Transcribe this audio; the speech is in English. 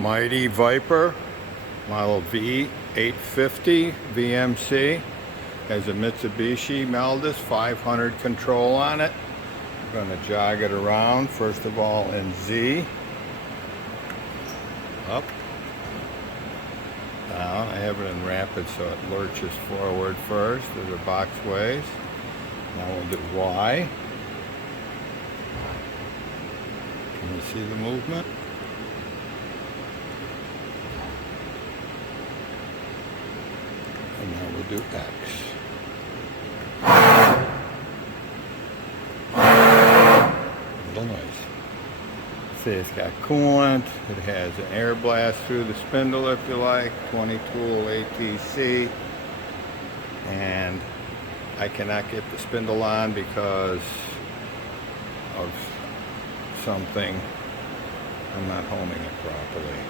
Mighty Viper, model V-850 VMC. Has a Mitsubishi Meldus 500 control on it. I'm going to jog it around, first of all in Z. Up. Down. I have it in rapid so it lurches forward first as the box ways. Now we'll do Y. Can you see the movement? And now we'll do X. Little noise. See, it's got coolant. It has an air blast through the spindle if you like. 20 tool ATC. And I cannot get the spindle on because of something. I'm not homing it properly.